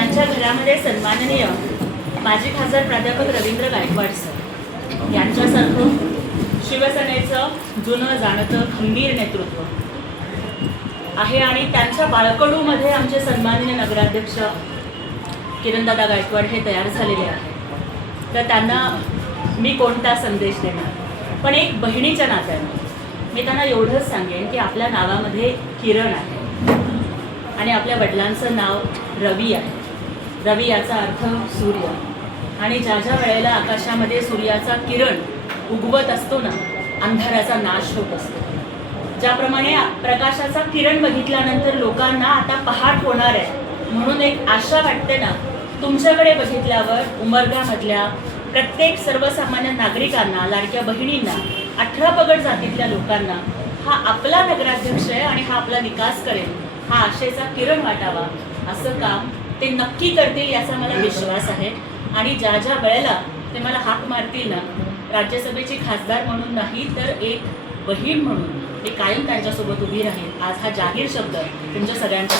ज्यांच्या घरामध्ये सन्माननीय माजी खासदार प्राध्यापक रवींद्र गायकवाड सर यांच्यासारखं शिवसेनेचं जुनं जाणतं खंबीर नेतृत्व आहे आणि त्यांच्या बाळकडूमध्ये आमचे सन्माननीय नगराध्यक्ष किरणदादा गायकवाड हे तयार झालेले आहेत. तर त्यांना मी कोणता संदेश देणार, पण एक बहिणीच्या नात्याने मी त्यांना एवढंच सांगेन की आपल्या नावामध्ये किरण आहे आणि आपल्या वडिलांचं नाव रवी आहे. रवी याचा अर्थ सूर्य, आणि ज्या ज्या वेळेला आकाशामध्ये सूर्याचा किरण उगवत असतो ना, अंधाराचा नाश होत असतो. ज्याप्रमाणे प्रकाशाचा किरण बघितल्यानंतर लोकांना आता पहाट होणार आहे म्हणून एक आशा वाटते ना, तुमच्याकडे बघितल्यावर उमरगामधल्या प्रत्येक सर्वसामान्य नागरिकांना, लाडक्या बहिणींना, 18 पगड जातीतल्या लोकांना हा आपला नगराध्यक्ष आहे आणि हा आपला विकास करेल, हा आशेचा किरण वाटावा असं काम ते नक्की करतील याचा मला विश्वास आहे. आणि ज्या ज्या वेळेला ते मला हाक मारतील ना, राज्यसभेची खासदार म्हणून नाही तर एक बहीण म्हणून मी कायम त्यांच्यासोबत उभी राहील. आज हा जाहीर शब्द तुमच्या सगळ्यांच्या